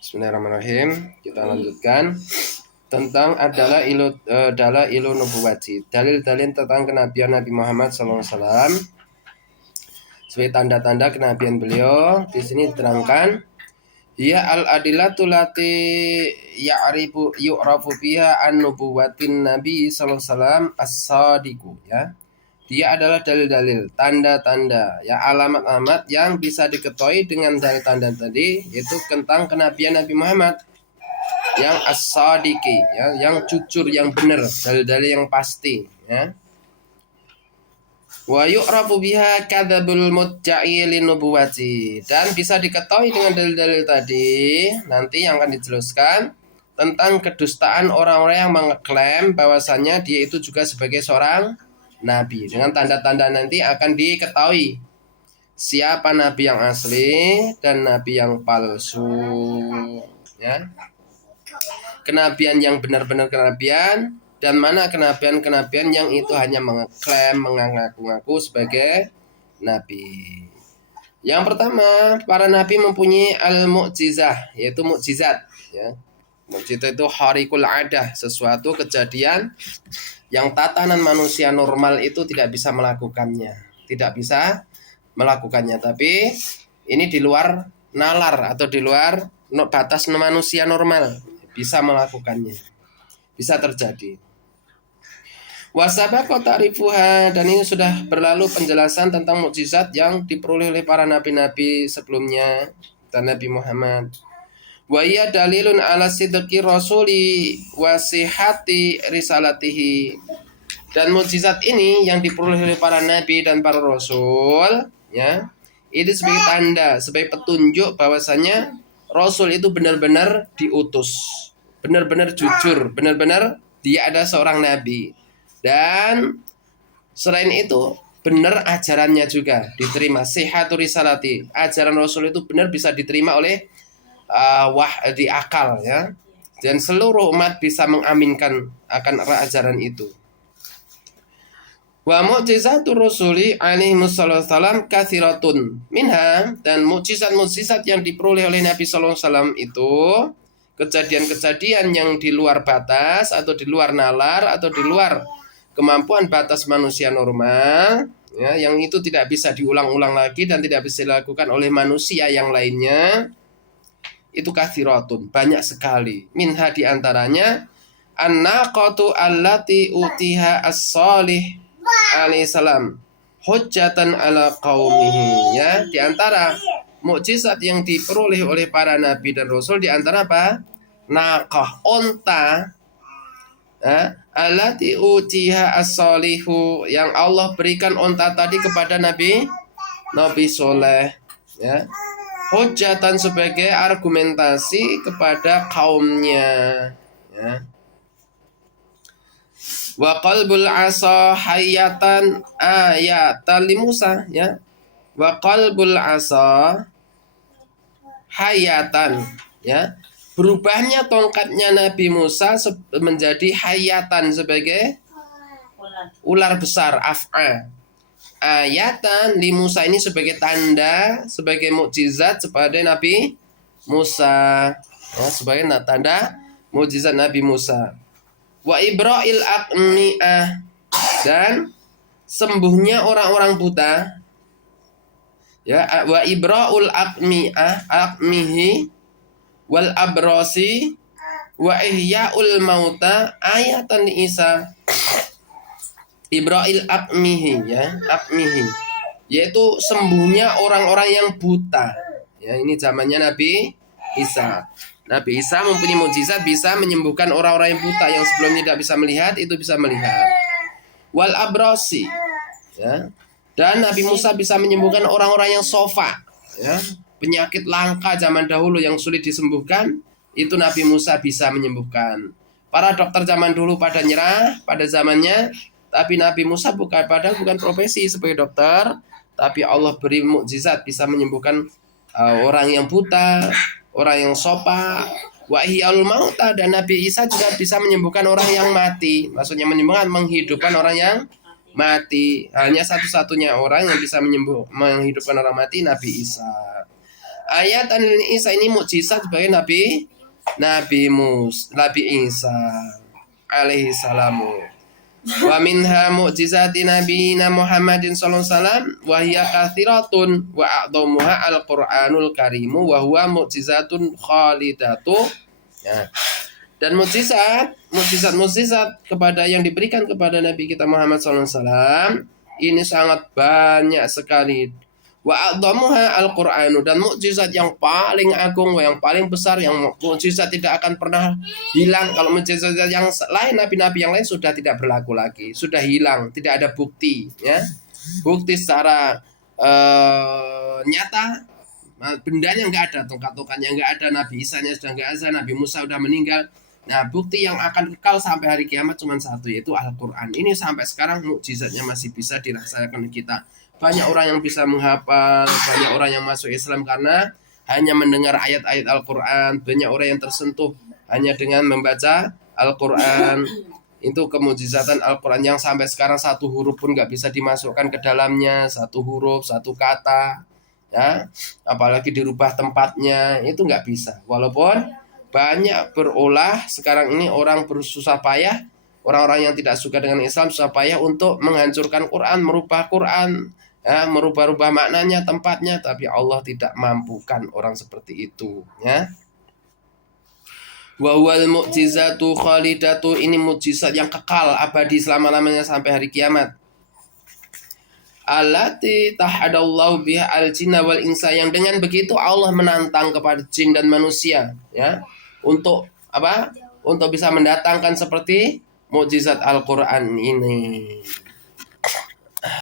Bismillahirrahmanirrahim. Kita lanjutkan tentang adalah ilu nubuwati. Dalil-dalil tentang kenabian Nabi Muhammad SAW sebagai tanda-tanda kenabian beliau. Di sini diterangkan, ya al-adillatu lati yu'rafu biha an-nubuwatin Nabi SAW as-sadiqu, ya. Dia adalah dalil-dalil, tanda-tanda, ya, alamat-alamat yang bisa diketahui dengan dalil tanda tadi, yaitu tentang kenabian Nabi Muhammad yang as-sadiqi, ya, yang jujur, yang benar, dalil-dalil yang pasti, ya. Wa yu'rafu biha kadzabul mudda'i linubuwati, dan bisa diketahui dengan dalil-dalil tadi nanti yang akan dijelaskan tentang kedustaan orang-orang yang mengklaim bahwasanya dia itu juga sebagai seorang nabi. Dengan tanda-tanda nanti akan diketahui siapa nabi yang asli dan nabi yang palsu, ya. Kenabian yang benar-benar kenabian dan mana kenabian-kenabian yang itu hanya mengklaim, mengaku-ngaku sebagai nabi. Yang pertama, para nabi mempunyai al-mu'jizah, yaitu mukjizat, ya. Mukjizat itu khariqul adah, sesuatu kejadian yang tatanan manusia normal itu tidak bisa melakukannya, tapi ini di luar nalar atau di luar batas manusia normal bisa melakukannya, bisa terjadi. Wasabaqa ta'rifuha, dan ini sudah berlalu penjelasan tentang mukjizat yang diperoleh oleh para nabi-nabi sebelumnya dan Nabi Muhammad. Wa hiya dalilun ala sidqi rasuli wa sihhati risalatihi. Dan mukjizat ini yang diperoleh oleh para nabi dan para rasul, ya, ini sebagai tanda, sebagai petunjuk bahwasanya rasul itu benar-benar diutus, benar-benar jujur, benar-benar dia ada seorang nabi. Dan selain itu benar ajarannya juga diterima, sihhatu risalati, ajaran rasul itu benar bisa diterima oleh di akal, ya, dan seluruh umat bisa mengaminkan akan ajaran itu. Wa mu'jizatur rasuli alaihi wassalam katsiratun minha, dan mukjizat-mukjizat yang diperoleh oleh Nabi sallallahu alaihi wasallam itu kejadian-kejadian yang di luar batas atau di luar nalar atau di luar kemampuan batas manusia normal, ya, yang itu tidak bisa diulang-ulang lagi dan tidak bisa dilakukan oleh manusia yang lainnya, itu katsiratun, banyak sekali. Minha diantaranya an-naqatu allati utiha as-salih alaihissalam hujjatan ala qaumihi, ya. Di antara mukjizat yang diperoleh oleh para nabi dan rasul di antara apa? Naqah, onta, allati utiha as-salihu, yang Allah berikan onta tadi kepada Nabi Soleh, ya. Hujjatan sebagai argumentasi kepada kaumnya, ya. Wa qalbul asa hayatan ayatan li Musa, ya. Wa qalbul asa hayatan, ya. Berubahnya tongkatnya Nabi Musa menjadi hayatan sebagai ular besar, af'a. Ayatan li Musa ini sebagai tanda, sebagai mukjizat kepada Nabi Musa, ya, sebagai tanda mukjizat Nabi Musa. Wa ibra'il aqmi'ah, dan sembuhnya orang-orang buta, ya. Wa ibra'ul aqmihi wal abrasi wa ihya'ul mauta ayatan li Isa. Ibra'il aqmihi, ya, aqmihi, yaitu sembuhnya orang-orang yang buta, ya. Ini zamannya Nabi Isa. Nabi Isa mempunyai mukjizat bisa menyembuhkan orang-orang yang buta, yang sebelumnya tidak bisa melihat itu bisa melihat. Wal abrasi, ya. Dan Nabi Musa bisa menyembuhkan orang-orang yang sofa, ya. Penyakit langka zaman dahulu yang sulit disembuhkan, itu Nabi Musa bisa menyembuhkan. Para dokter zaman dulu pada nyerah pada zamannya, tapi Nabi Musa bukan profesi sebagai dokter, tapi Allah beri mukjizat bisa menyembuhkan orang yang buta, orang yang sopa, wa ihya'ul mauta, dan Nabi Isa juga bisa menyembuhkan orang yang mati. Maksudnya menghidupkan orang yang mati. Hanya satu-satunya orang yang bisa menghidupkan orang mati, Nabi Isa. ayat Isa ini mukjizat sebagai Nabi Isa alaihi salamu. Wa minha mu'jizati nabiyina Muhammadin sallallahu alaihi wasallam wa hiya katsiratun wa a'dhamuha al-Qur'anul Karimu wa huwa mu'jizatun khalidatu. Ya. Dan mukjizat kepada yang diberikan kepada Nabi kita Muhammad sallallahu alaihi wasallam ini sangat banyak sekali. Wa a'dhamuha al-Qur'anu, dan mukjizat yang paling agung, yang paling besar, yang mukjizat tidak akan pernah hilang. Kalau mukjizat yang lain, nabi-nabi yang lain sudah tidak berlaku lagi, sudah hilang, tidak ada bukti, ya. Bukti secara nyata, bendanya nggak ada, tongkat-tongkatnya nggak ada, Nabi Isa-nya sudah nggak ada, Nabi Musa sudah meninggal. Nah, bukti yang akan kekal sampai hari kiamat cuma satu, yaitu Al-Quran. Ini sampai sekarang mukjizatnya masih bisa dirasakan kita. Banyak orang yang bisa menghafal, banyak orang yang masuk Islam karena hanya mendengar ayat-ayat Al-Quran. Banyak orang yang tersentuh hanya dengan membaca Al-Quran. Itu kemujizatan Al-Quran yang sampai sekarang satu huruf pun nggak bisa dimasukkan ke dalamnya, satu huruf, satu kata, ya. Apalagi dirubah tempatnya, itu nggak bisa. Walaupun banyak berolah sekarang ini orang bersusah payah, orang-orang yang tidak suka dengan Islam susah payah untuk menghancurkan Quran, merubah Quran, ya, merubah-rubah maknanya, tempatnya, tapi Allah tidak mampukan orang seperti itu, ya. Wa wal mu'jizatu khalidatu, ini mukjizat yang kekal abadi selama-lamanya sampai hari kiamat. Allati tahadallahu biha al-jinna wal insa, yang dengan begitu Allah menantang kepada jin dan manusia, ya, untuk apa? Untuk bisa mendatangkan seperti mukjizat Al-Qur'an ini.